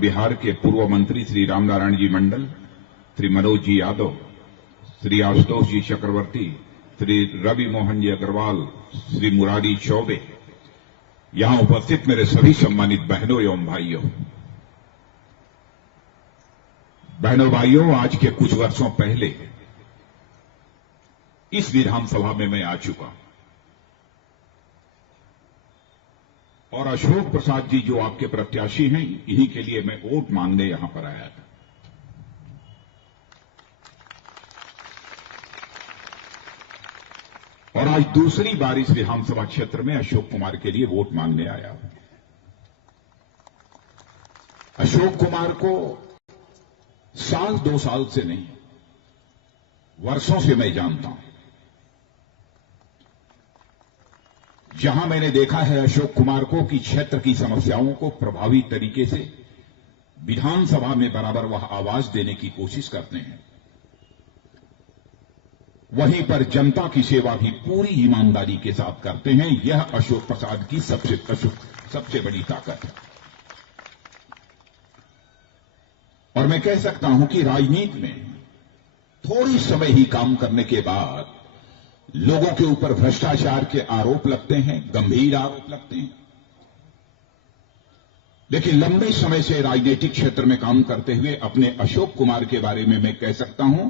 बिहार के पूर्व मंत्री श्री रामनारायण जी मंडल, श्री मनोज जी यादव, श्री आशुतोष जी चक्रवर्ती, श्री रवि मोहन जी अग्रवाल, श्री मुरारी चौबे, यहां उपस्थित मेरे सभी सम्मानित बहनों एवं भाइयों, आज के कुछ वर्षों पहले इस विधानसभा में मैं आ चुका हूं और अशोक प्रसाद जी जो आपके प्रत्याशी हैं, इन्हीं के लिए मैं वोट मांगने यहां पर आया था। और आज दूसरी बार इस विधानसभा क्षेत्र में अशोक कुमार के लिए वोट मांगने आया हूं। अशोक कुमार को साल 2 साल से नहीं, वर्षों से मैं जानता हूं। जहां मैंने देखा है अशोक कुमार को कि क्षेत्र की समस्याओं को प्रभावी तरीके से विधानसभा में बराबर वह आवाज देने की कोशिश करते हैं, वहीं पर जनता की सेवा भी पूरी ईमानदारी के साथ करते हैं। यह अशोक प्रसाद की सबसे बड़ी ताकत है। और मैं कह सकता हूं कि राजनीति में थोड़ी समय ही काम करने के बाद लोगों के ऊपर भ्रष्टाचार के आरोप लगते हैं, गंभीर आरोप लगते हैं। लेकिन लंबे समय से राजनीतिक क्षेत्र में काम करते हुए अपने अशोक कुमार के बारे में मैं कह सकता हूं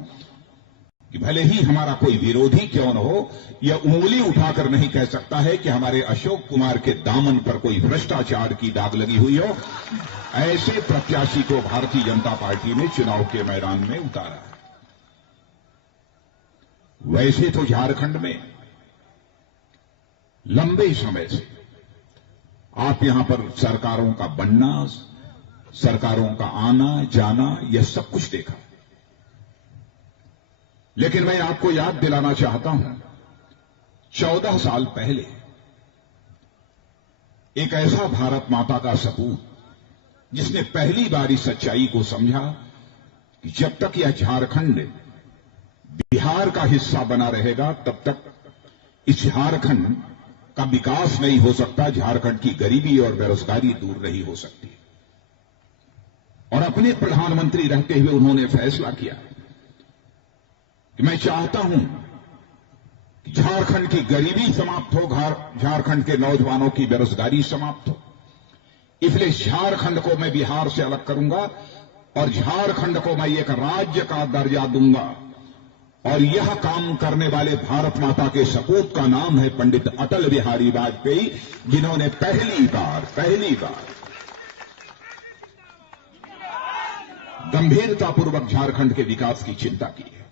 कि भले ही हमारा कोई विरोधी क्यों न हो, यह उंगली उठाकर नहीं कह सकता है कि हमारे अशोक कुमार के दामन पर कोई भ्रष्टाचार की दाग लगी हुई हो। ऐसे प्रत्याशी को भारतीय जनता पार्टी ने चुनाव के मैदान में उतारा है। वैसे तो झारखंड में लंबे समय से आप यहां पर सरकारों का बनना, सरकारों का आना जाना, यह सब कुछ देखा। लेकिन मैं आपको याद दिलाना चाहता हूं, 14 साल पहले एक ऐसा भारत माता का सपूत जिसने पहली बार इस सच्चाई को समझा कि जब तक यह झारखंड बिहार का हिस्सा बना रहेगा तब तक इस झारखंड का विकास नहीं हो सकता, झारखंड की गरीबी और बेरोजगारी दूर नहीं हो सकती। और अपने प्रधानमंत्री रहते हुए उन्होंने फैसला किया कि मैं चाहता हूं कि झारखंड की गरीबी समाप्त हो, झारखंड के नौजवानों की बेरोजगारी समाप्त हो। इसलिए झारखंड को मैं बिहार से अलग करूंगा और झारखंड को मैं एक राज्य का दर्जा दूंगा। और यह काम करने वाले भारत माता के सपूत का नाम है पंडित अटल बिहारी वाजपेयी, जिन्होंने पहली बार गंभीरतापूर्वक झारखंड के विकास की चिंता की है।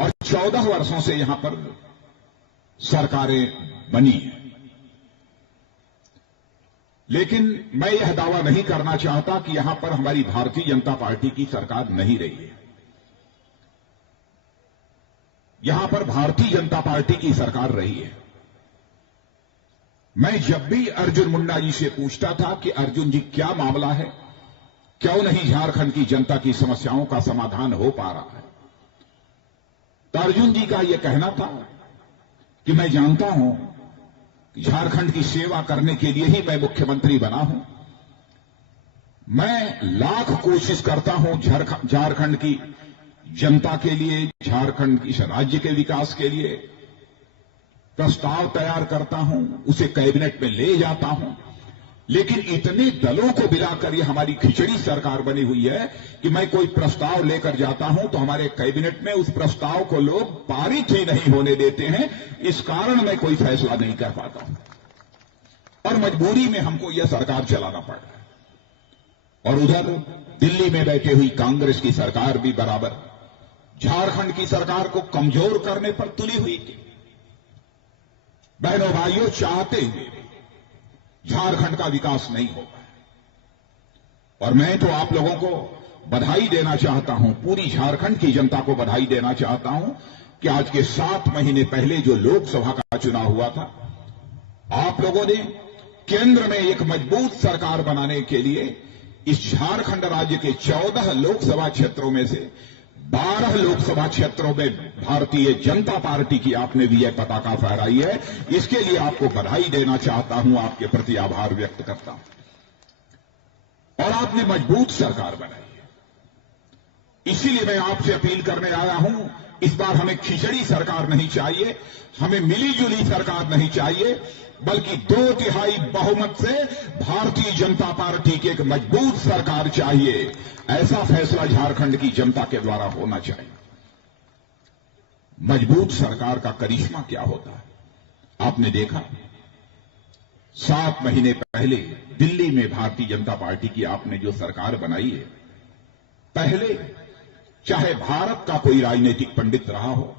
और 14 वर्षों से यहां पर सरकारें बनी हैं। लेकिन मैं यह दावा नहीं करना चाहता कि यहां पर हमारी भारतीय जनता पार्टी की सरकार नहीं रही है। यहां पर भारतीय जनता पार्टी की सरकार रही है। मैं जब भी अर्जुन मुंडा जी से पूछता था कि अर्जुन जी क्या मामला है, क्यों नहीं झारखंड की जनता की समस्याओं का समाधान हो पा रहा है, तो अर्जुन जी का यह कहना था कि मैं जानता हूं कि झारखंड की सेवा करने के लिए ही मैं मुख्यमंत्री बना हूं। मैं लाख कोशिश करता हूं झारखंड की जनता के लिए, झारखंड की राज्य के विकास के लिए प्रस्ताव तैयार करता हूं, उसे कैबिनेट में ले जाता हूं। लेकिन इतने दलों को मिलाकर ये हमारी खिचड़ी सरकार बनी हुई है कि मैं कोई प्रस्ताव लेकर जाता हूं तो हमारे कैबिनेट में उस प्रस्ताव को लोग पारित ही नहीं होने देते हैं। इस कारण मैं कोई फैसला नहीं कर पाता हूं और मजबूरी में हमको यह सरकार चलाना पड़ रहा है। और उधर दिल्ली में बैठी हुई कांग्रेस की सरकार भी बराबर झारखंड की सरकार को कमजोर करने पर तुली हुई थी। बहनों भाइयों, चाहते हुए झारखंड का विकास नहीं होगा। और मैं तो आप लोगों को बधाई देना चाहता हूं, पूरी झारखंड की जनता को बधाई देना चाहता हूं कि आज के 7 महीने पहले जो लोकसभा का चुनाव हुआ था, आप लोगों ने केंद्र में एक मजबूत सरकार बनाने के लिए इस झारखंड राज्य के 14 लोकसभा क्षेत्रों में से 12 लोकसभा क्षेत्रों में भारतीय जनता पार्टी की आपने विजय पताका फहराई है। इसके लिए आपको बधाई देना चाहता हूं, आपके प्रति आभार व्यक्त करता हूं। और आपने मजबूत सरकार बनाई है। इसीलिए मैं आपसे अपील करने आया हूं, इस बार हमें खिचड़ी सरकार नहीं चाहिए, हमें मिलीजुली सरकार नहीं चाहिए, बल्कि 2/3 बहुमत से भारतीय जनता पार्टी की एक मजबूत सरकार चाहिए। ऐसा फैसला झारखंड की जनता के द्वारा होना चाहिए। मजबूत सरकार का करिश्मा क्या होता है आपने देखा। 7 महीने पहले दिल्ली में भारतीय जनता पार्टी की आपने जो सरकार बनाई है, पहले चाहे भारत का कोई राजनीतिक पंडित रहा हो,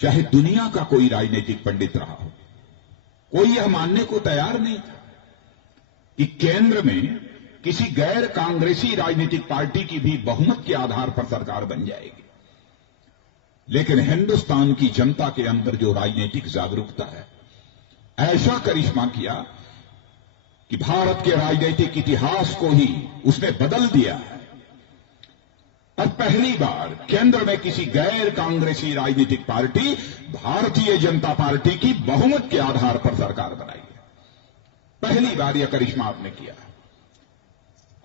चाहे दुनिया का कोई राजनीतिक पंडित रहा हो, कोई यह मानने को तैयार नहीं था कि केंद्र में किसी गैर कांग्रेसी राजनीतिक पार्टी की भी बहुमत के आधार पर सरकार बन जाएगी। लेकिन हिंदुस्तान की जनता के अंदर जो राजनीतिक जागरूकता है, ऐसा करिश्मा किया कि भारत के राजनीतिक इतिहास को ही उसने बदल दिया है। और पहली बार केंद्र में किसी गैर कांग्रेसी राजनीतिक पार्टी भारतीय जनता पार्टी की बहुमत के आधार पर सरकार बनाई है। पहली बार यह करिश्मा आपने किया।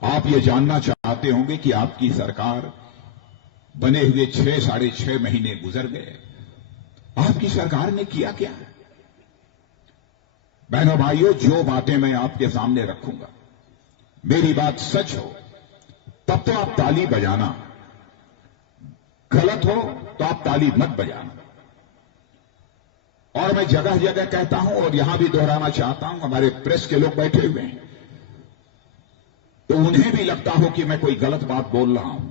आप ये जानना चाहते होंगे कि आपकी सरकार बने हुए 6 साढ़े 6 महीने गुजर गए, आपकी सरकार ने किया क्या है। बहनों भाइयों, जो बातें मैं आपके सामने रखूंगा, मेरी बात सच हो तब तो आप ताली बजाना, गलत हो तो आप ताली मत बजाना। और मैं जगह जगह कहता हूं और यहां भी दोहराना चाहता हूं, हमारे प्रेस के लोग बैठे हुए हैं, तो उन्हें भी लगता हो कि मैं कोई गलत बात बोल रहा हूं,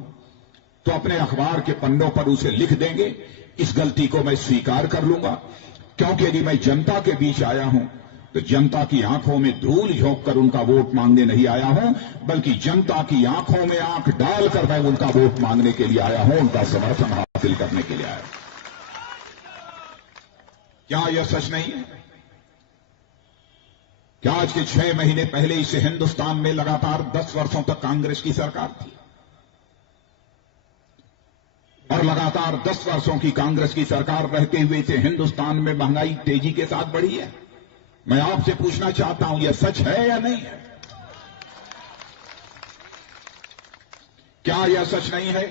तो अपने अखबार के पन्नों पर उसे लिख देंगे। इस गलती को मैं स्वीकार कर लूंगा, क्योंकि यदि मैं जनता के बीच आया हूं तो जनता की आंखों में धूल झोंक कर उनका वोट मांगने नहीं आया हूं, बल्कि जनता की आंखों में आंख डालकर मैं उनका वोट मांगने के लिए आया हूं, उनका समर्थन हासिल करने के लिए आया हूं। क्या यह सच नहीं है? क्या आज के 6 महीने पहले इस हिंदुस्तान में लगातार 10 वर्षों तक कांग्रेस की सरकार थी, और लगातार 10 वर्षों की कांग्रेस की सरकार रहते हुए इसे हिंदुस्तान में महंगाई तेजी के साथ बढ़ी है। मैं आपसे पूछना चाहता हूं, यह सच है या नहीं है? क्या यह सच नहीं है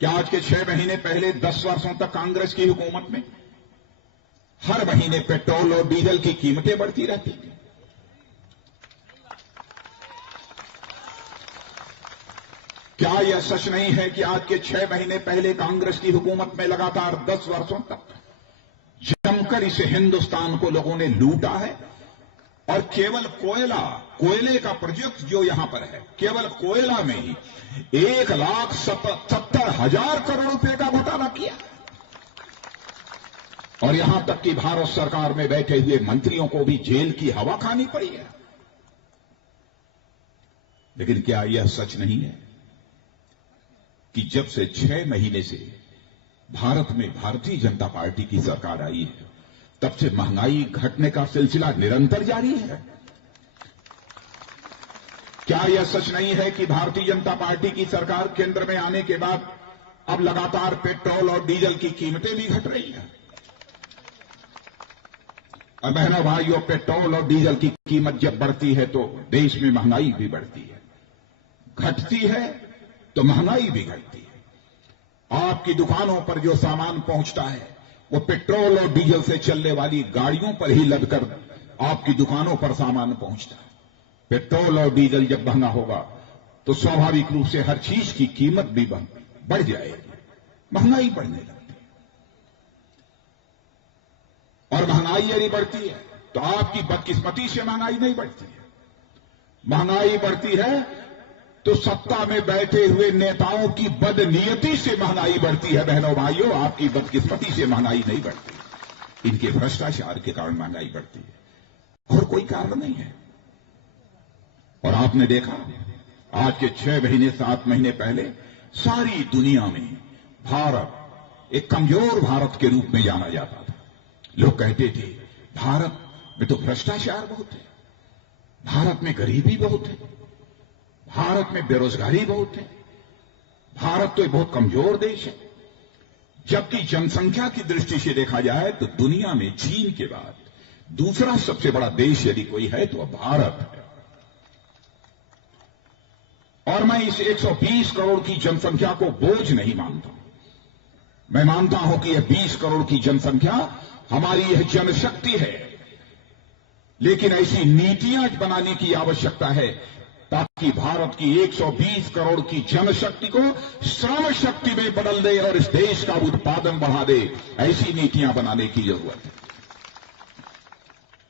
कि आज के 6 महीने पहले 10 वर्षों तक कांग्रेस की हुकूमत में हर महीने पेट्रोल और डीजल की कीमतें बढ़ती रहती थी? क्या यह सच नहीं है कि आज के 6 महीने पहले कांग्रेस की हुकूमत में लगातार 10 वर्षों तक जमकर इस हिंदुस्तान को लोगों ने लूटा है, और केवल कोयले का प्रोजेक्ट जो यहां पर है, केवल कोयला में ही 1,70,000 करोड़ रुपए का घोटाला किया, और यहां तक कि भारत सरकार में बैठे हुए मंत्रियों को भी जेल की हवा खानी पड़ी है। लेकिन क्या यह सच नहीं है कि जब से 6 महीने से भारत में भारतीय जनता पार्टी की सरकार आई है, तब से महंगाई घटने का सिलसिला निरंतर जारी है? क्या यह सच नहीं है कि भारतीय जनता पार्टी की सरकार केंद्र में आने के बाद अब लगातार पेट्रोल और डीजल की कीमतें भी घट रही हैं? और बहनों भाइयों, पेट्रोल और डीजल की कीमत जब बढ़ती है तो देश में महंगाई भी बढ़ती है, घटती है तो महंगाई भी घटती है। आपकी दुकानों पर जो सामान पहुंचता है वो पेट्रोल और डीजल से चलने वाली गाड़ियों पर ही लदकर आपकी दुकानों पर सामान पहुंचता है। पेट्रोल और डीजल जब महंगा होगा तो स्वाभाविक रूप से हर चीज की कीमत भी बढ़ जाएगी, महंगाई बढ़ने लगती है। और महंगाई यदि बढ़ती है तो आपकी बदकिस्मती से महंगाई नहीं बढ़ती है। महंगाई बढ़ती है तो सत्ता में बैठे हुए नेताओं की बदनीयती से महंगाई बढ़ती है। बहनों भाइयों, आपकी बदकिस्मती से महंगाई नहीं बढ़ती, इनके भ्रष्टाचार के कारण महंगाई बढ़ती है, और कोई कारण नहीं है। और आपने देखा, आज के 6 महीने 7 महीने पहले सारी दुनिया में भारत एक कमजोर भारत के रूप में जाना जाता था। लोग कहते थे भारत में तो भ्रष्टाचार बहुत है, भारत में गरीबी बहुत है, भारत में बेरोजगारी बहुत है, भारत तो एक बहुत कमजोर देश है। जबकि जनसंख्या की दृष्टि से देखा जाए तो दुनिया में चीन के बाद दूसरा सबसे बड़ा देश यदि कोई है तो भारत है। और मैं इस 120 करोड़ की जनसंख्या को बोझ नहीं मानता। मैं मानता हूं कि यह 20 करोड़ की जनसंख्या हमारी यह जनशक्ति है, लेकिन ऐसी नीतियां बनाने की आवश्यकता है ताकि भारत की 120 करोड़ की जनशक्ति को श्रम शक्ति में बदल दे और इस देश का उत्पादन बढ़ा दे। ऐसी नीतियां बनाने की जरूरत है।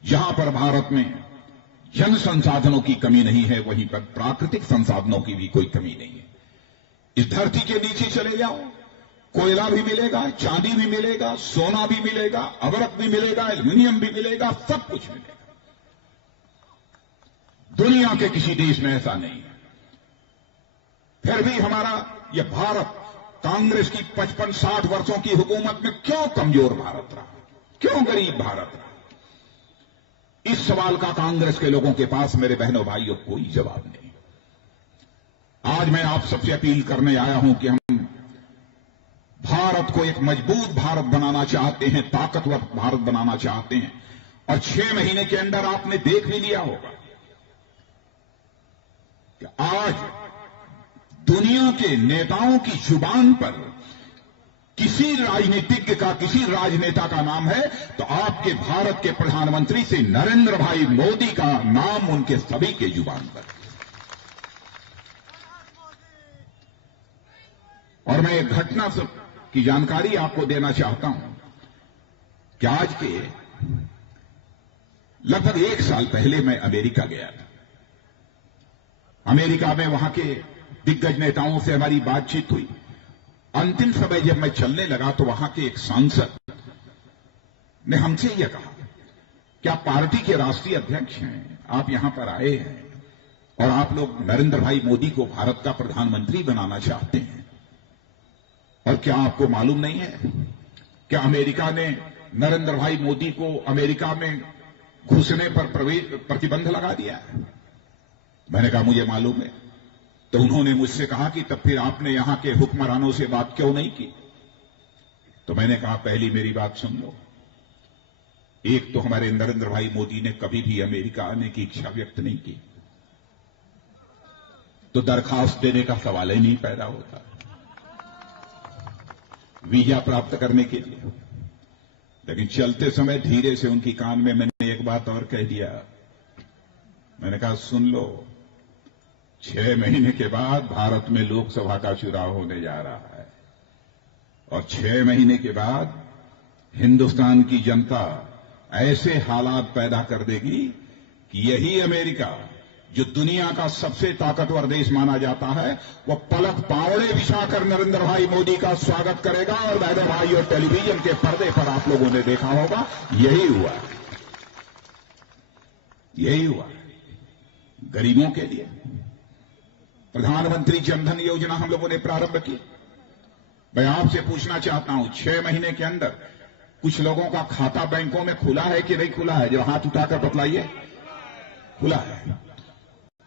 जहां पर भारत में जन संसाधनों की कमी नहीं है, वहीं पर प्राकृतिक संसाधनों की भी कोई कमी नहीं है। इस धरती के नीचे चले जाओ, कोयला भी मिलेगा, चांदी भी मिलेगा, सोना भी मिलेगा, अबरक भी मिलेगा, एल्यूमिनियम भी मिलेगा, सब कुछ मिलेगा। दुनिया के किसी देश में ऐसा नहीं है। फिर भी हमारा यह भारत कांग्रेस की 55-60 वर्षों की हुकूमत में क्यों कमजोर भारत रहा, क्यों गरीब भारत रहा? इस सवाल का कांग्रेस के लोगों के पास, मेरे बहनों भाइयों, कोई जवाब नहीं। आज मैं आप सबसे अपील करने आया हूं कि हम भारत को एक मजबूत भारत बनाना चाहते हैं, ताकतवर भारत बनाना चाहते हैं। और 6 महीने के अंदर आपने देख भी लिया होगा कि आज दुनिया के नेताओं की जुबान पर किसी राजनीतिज्ञ का, किसी राजनेता का नाम है तो आपके भारत के प्रधानमंत्री से नरेंद्र भाई मोदी का नाम उनके सभी के जुबान पर। और मैं एक घटना की जानकारी आपको देना चाहता हूं कि आज के लगभग 1 साल पहले मैं अमेरिका गया था। अमेरिका में वहां के दिग्गज नेताओं से हमारी बातचीत हुई। अंतिम समय जब मैं चलने लगा तो वहां के एक सांसद ने हमसे यह कहा कि आप पार्टी के राष्ट्रीय अध्यक्ष हैं, आप यहां पर आए हैं और आप लोग नरेंद्र भाई मोदी को भारत का प्रधानमंत्री बनाना चाहते हैं, और क्या आपको मालूम नहीं है क्या अमेरिका ने नरेंद्र भाई मोदी को अमेरिका में घुसने पर प्रतिबंध लगा दिया है? मैंने कहा मुझे मालूम है। तो उन्होंने मुझसे कहा कि तब फिर आपने यहां के हुक्मरानों से बात क्यों नहीं की? तो मैंने कहा पहली मेरी बात सुन लो। एक तो हमारे नरेंद्र भाई मोदी ने कभी भी अमेरिका आने की इच्छा व्यक्त नहीं की, तो दरखास्त देने का सवाल ही नहीं पैदा होता वीजा प्राप्त करने के लिए। लेकिन चलते समय धीरे से उनकी कान में मैंने एक बात और कह दिया। मैंने कहा सुन लो, 6 महीने के बाद भारत में लोकसभा का चुनाव होने जा रहा है और 6 महीने के बाद हिंदुस्तान की जनता ऐसे हालात पैदा कर देगी कि यही अमेरिका, जो दुनिया का सबसे ताकतवर देश माना जाता है, वह पलक पावड़े बिछाकर नरेंद्र भाई मोदी का स्वागत करेगा। और बहनों भाई, और टेलीविजन के पर्दे पर आप लोगों ने देखा होगा, यही हुआ, यही हुआ। गरीबों के लिए प्रधानमंत्री जनधन योजना हम लोगों ने प्रारंभ की। मैं आपसे पूछना चाहता हूं, 6 महीने के अंदर कुछ लोगों का खाता बैंकों में खुला है कि नहीं खुला है? जो हाथ उठाकर बतलाइए। खुला है।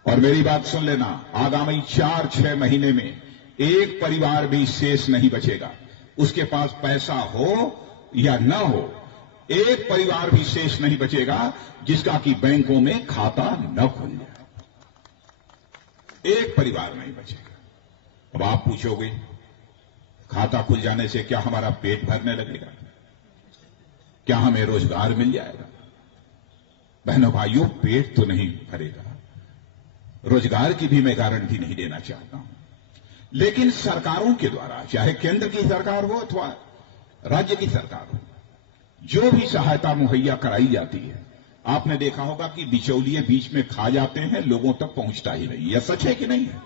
और मेरी बात सुन लेना, आगामी 4-6 महीने में एक परिवार भी शेष नहीं बचेगा। उसके पास पैसा हो या न हो, एक परिवार भी शेष नहीं बचेगा जिसका कि बैंकों में खाता न खुल जाए। एक परिवार नहीं बचेगा। अब आप पूछोगे, खाता खुल जाने से क्या हमारा पेट भरने लगेगा? क्या हमें रोजगार मिल जाएगा? बहनों भाइयों, पेट तो नहीं भरेगा, रोजगार की भी मैं गारंटी नहीं देना चाहता हूं। लेकिन सरकारों के द्वारा, चाहे केंद्र की सरकार हो अथवा राज्य की सरकार हो, जो भी सहायता मुहैया कराई जाती है, आपने देखा होगा कि बिचौलिए बीच में खा जाते हैं, लोगों तक पहुंचता ही नहीं। यह सच है कि नहीं है?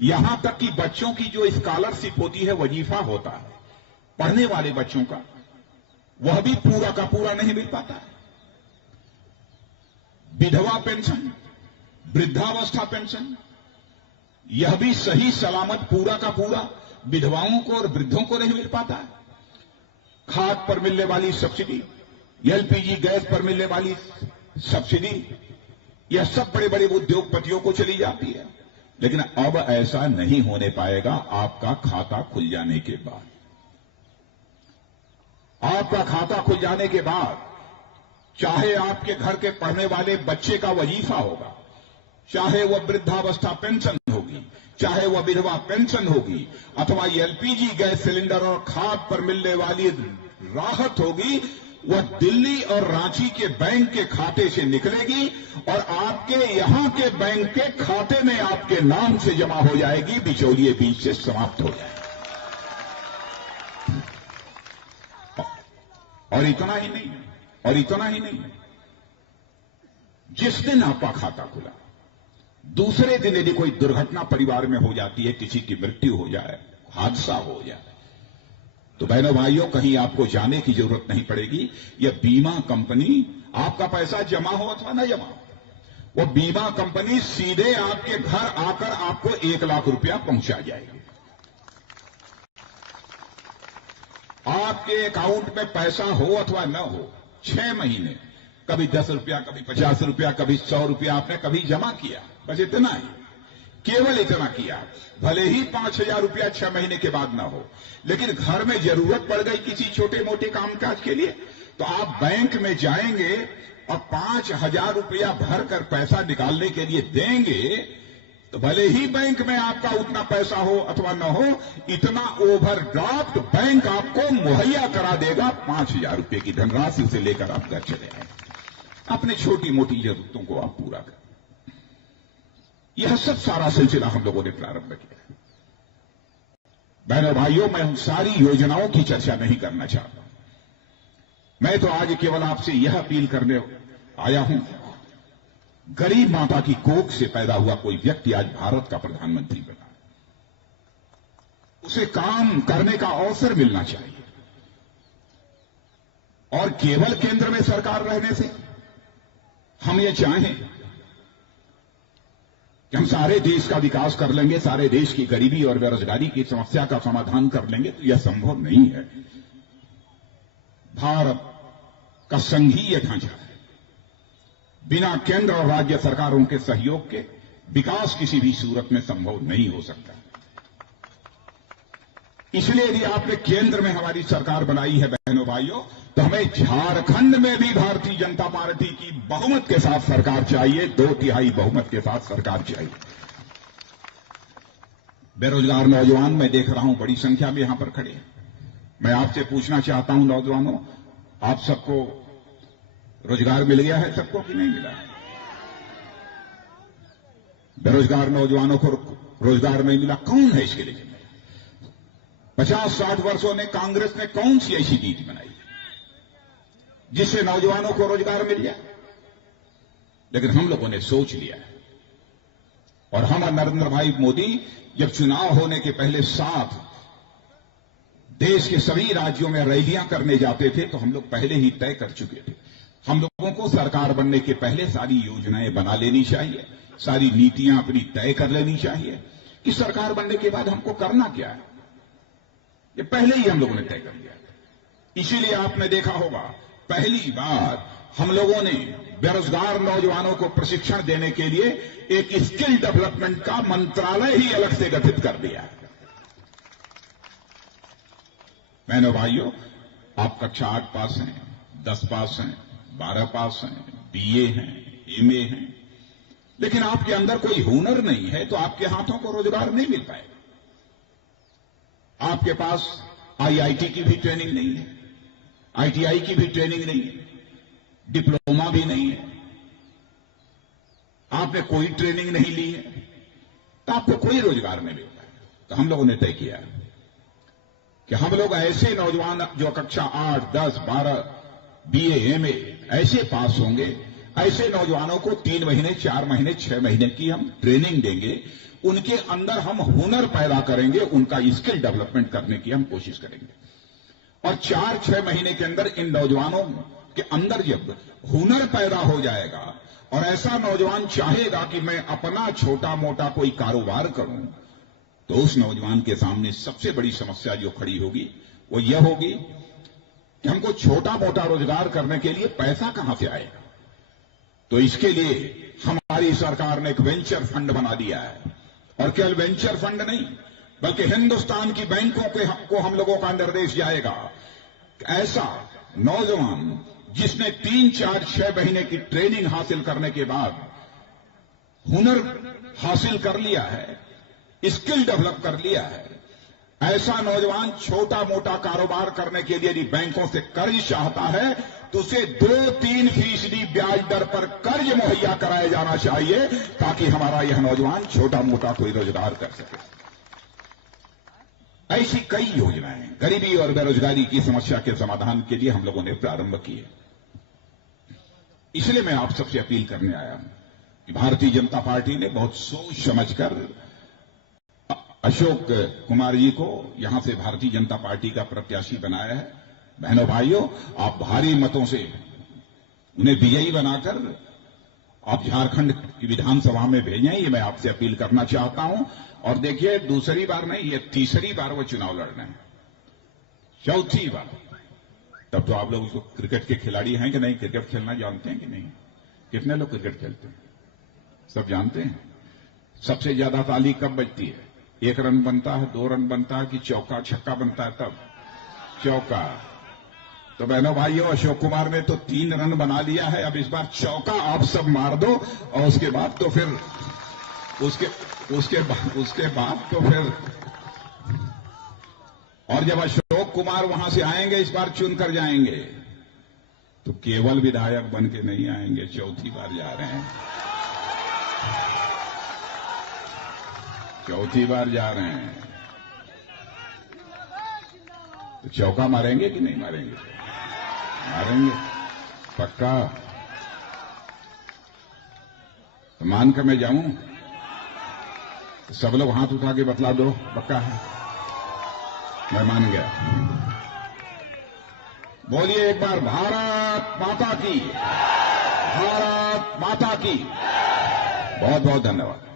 यहां तक कि बच्चों की जो स्कॉलरशिप होती है, वजीफा होता है पढ़ने वाले बच्चों का, वह भी पूरा का पूरा नहीं मिल पाता है। विधवा पेंशन, वृद्धावस्था पेंशन, यह भी सही सलामत पूरा का पूरा विधवाओं को और वृद्धों को नहीं मिल पाता है। खाद पर मिलने वाली सब्सिडी, एलपीजी गैस पर मिलने वाली सब्सिडी, यह सब बड़े बड़े उद्योगपतियों को चली जाती है। लेकिन अब ऐसा नहीं होने पाएगा आपका खाता खुल जाने के बाद। आपका खाता खुल जाने के बाद चाहे आपके घर के पढ़ने वाले बच्चे का वजीफा होगा, चाहे वह वृद्धावस्था पेंशन होगी, चाहे वह विधवा पेंशन होगी, अथवा एलपीजी गैस सिलेंडर और खाद पर मिलने वाली राहत होगी, वह दिल्ली और रांची के बैंक के खाते से निकलेगी और आपके यहां के बैंक के खाते में आपके नाम से जमा हो जाएगी, बिचौलिए बीच से समाप्त हो जाएगी। और इतना ही नहीं, जिस दिन आपका खाता खुला, दूसरे दिन यदि कोई दुर्घटना परिवार में हो जाती है, किसी की मृत्यु हो जाए, हादसा हो जाए, तो बहनों भाइयों, कहीं आपको जाने की जरूरत नहीं पड़ेगी। यह बीमा कंपनी आपका पैसा जमा हो अथवा न जमा हो, वो बीमा कंपनी सीधे आपके घर आकर आपको 1 लाख रुपया पहुंचा जाएगी। आपके अकाउंट में पैसा हो अथवा न हो, 6 महीने, कभी 10 रुपया, कभी 50 रुपया, कभी 100 रुपया आपने कभी जमा किया, बस इतना ही, केवल इतना किया। भले ही 5,000 रुपया 6 महीने के बाद ना हो, लेकिन घर में जरूरत पड़ गई किसी छोटे मोटे कामकाज के लिए, तो आप बैंक में जाएंगे और 5,000 रुपया भरकर पैसा निकालने के लिए देंगे, तो भले ही बैंक में आपका उतना पैसा हो अथवा न हो, इतना ओवरड्राफ्ट बैंक आपको मुहैया करा देगा। 5,000 रुपये की धनराशि से लेकर आप घर चले आए, अपने छोटी मोटी जरूरतों को आप पूरा करें। यह सब सारा सिलसिला हम लोगों ने प्रारंभ किया। बहनों भाइयों, मैं उन सारी योजनाओं की चर्चा नहीं करना चाहता। मैं तो आज केवल आपसे यह अपील करने आया हूं, गरीब माता की कोख से पैदा हुआ कोई व्यक्ति आज भारत का प्रधानमंत्री बना, उसे काम करने का अवसर मिलना चाहिए। और केवल केंद्र में सरकार रहने से हम ये चाहें कि हम सारे देश का विकास कर लेंगे, सारे देश की गरीबी और बेरोजगारी की समस्या का समाधान कर लेंगे, तो यह संभव नहीं है। भारत का संघीय ढांचा है, बिना केंद्र और राज्य सरकारों के सहयोग के विकास किसी भी सूरत में संभव नहीं हो सकता। इसलिए यदि आपने केंद्र में हमारी सरकार बनाई है बहनों भाइयों, तो हमें झारखंड में भी भारतीय जनता पार्टी की बहुमत के साथ सरकार चाहिए, 2/3 बहुमत के साथ सरकार चाहिए। बेरोजगार नौजवान मैं देख रहा हूं बड़ी संख्या में यहां पर खड़े हैं। मैं आपसे पूछना चाहता हूं नौजवानों, आप सबको रोजगार मिल गया है सबको कि नहीं मिला है? बेरोजगार नौजवानों को रोजगार नहीं मिला, कौन है इसके लिए? 50-60 वर्षों में कांग्रेस ने कौन सी ऐसी नीति बनाई जिससे नौजवानों को रोजगार मिल जाए? लेकिन हम लोगों ने सोच लिया है, और हम नरेंद्र भाई मोदी जब चुनाव होने के पहले साथ देश के सभी राज्यों में रैलियां करने जाते थे, तो हम लोग पहले ही तय कर चुके थे, हम लोगों को सरकार बनने के पहले सारी योजनाएं बना लेनी चाहिए, सारी नीतियां अपनी तय कर लेनी चाहिए कि सरकार बनने के बाद हमको करना क्या है। ये पहले ही हम लोगों ने तय कर लिया। इसीलिए आपने देखा होगा, पहली बार हम लोगों ने बेरोजगार नौजवानों को प्रशिक्षण देने के लिए एक स्किल डेवलपमेंट का मंत्रालय ही अलग से गठित कर दिया। बहनों भाइयों, आप कक्षा 8 पास हैं, 10 पास हैं, 12 पास हैं, बीए हैं, एमए हैं, लेकिन आपके अंदर कोई हुनर नहीं है, तो आपके हाथों को रोजगार नहीं मिल पाएगा। आपके पास आईआईटी की भी ट्रेनिंग नहीं है, आईटीआई की भी ट्रेनिंग नहीं है, डिप्लोमा भी नहीं है, आपने कोई ट्रेनिंग नहीं ली है, तो आपको कोई रोजगार नहीं मिल पाएगा। तो हम लोगों ने तय किया कि हम लोग ऐसे नौजवान जो कक्षा 8, 10, 12 बीए, एमए ऐसे पास होंगे, ऐसे नौजवानों को 3 महीने, 4 महीने, 6 महीने की हम ट्रेनिंग देंगे, उनके अंदर हम हुनर पैदा करेंगे, उनका स्किल डेवलपमेंट करने की हम कोशिश करेंगे। और 4-6 महीने के अंदर इन नौजवानों के अंदर जब हुनर पैदा हो जाएगा और ऐसा नौजवान चाहेगा कि मैं अपना छोटा मोटा कोई कारोबार करूं, तो उस नौजवान के सामने सबसे बड़ी समस्या जो खड़ी होगी वो यह होगी कि हमको छोटा मोटा रोजगार करने के लिए पैसा कहां से आएगा। तो इसके लिए हमारी सरकार ने एक वेंचर फंड बना दिया है, और केवल वेंचर फंड नहीं बल्कि हिंदुस्तान की बैंकों को हम लोगों का निर्देश जाएगा, ऐसा नौजवान जिसने 3, 4, 6 महीने की ट्रेनिंग हासिल करने के बाद हुनर हासिल कर लिया है, स्किल डेवलप कर लिया है, ऐसा नौजवान छोटा मोटा कारोबार करने के लिए यदि बैंकों से कर्ज चाहता है तो उसे 2-3% ब्याज दर पर कर्ज मुहैया कराया जाना चाहिए ताकि हमारा यह नौजवान छोटा मोटा कोई रोजगार कर सके। ऐसी कई योजनाएं गरीबी और बेरोजगारी की समस्या के समाधान के लिए हम लोगों ने प्रारंभ किए। इसलिए मैं आप सबसे अपील करने आया हूं कि भारतीय जनता पार्टी ने बहुत सोच समझकर अशोक कुमार जी को यहां से भारतीय जनता पार्टी का प्रत्याशी बनाया है। बहनों भाइयों, आप भारी मतों से उन्हें विजयी बनाकर आप झारखंड की विधानसभा में भेजें, ये मैं आपसे अपील करना चाहता हूं। और देखिए, दूसरी बार नहीं, ये तीसरी बार वो चुनाव लड़ रहे हैं, चौथी बार। तब तो आप लोग उसको क्रिकेट के खिलाड़ी हैं कि नहीं? क्रिकेट खेलना जानते हैं कि नहीं? कितने लोग क्रिकेट खेलते हैं? सब जानते हैं। सबसे ज्यादा ताली कब बजती है? 1 रन बनता है, 2 रन बनता है कि चौका छक्का बनता है? तब चौका। तो बहनों भाइयों, अशोक कुमार ने तो 3 रन बना लिया है, अब इस बार चौका आप सब मार दो और उसके बाद तो फिर उसके बाद तो फिर, और जब अशोक कुमार वहां से आएंगे, इस बार चुनकर जाएंगे, तो केवल विधायक बन के नहीं आएंगे, चौथी बार जा रहे हैं, चौथी बार जा रहे हैं। तो चौका मारेंगे कि नहीं मारेंगे? मारेंगे, पक्का। तो मान कर मैं जाऊं? तो सब लोग हाथ उठा के बतला दो, पक्का है? मैं मान गया। बोलिए एक बार, भारत माता की, भारत माता की। बहुत बहुत धन्यवाद।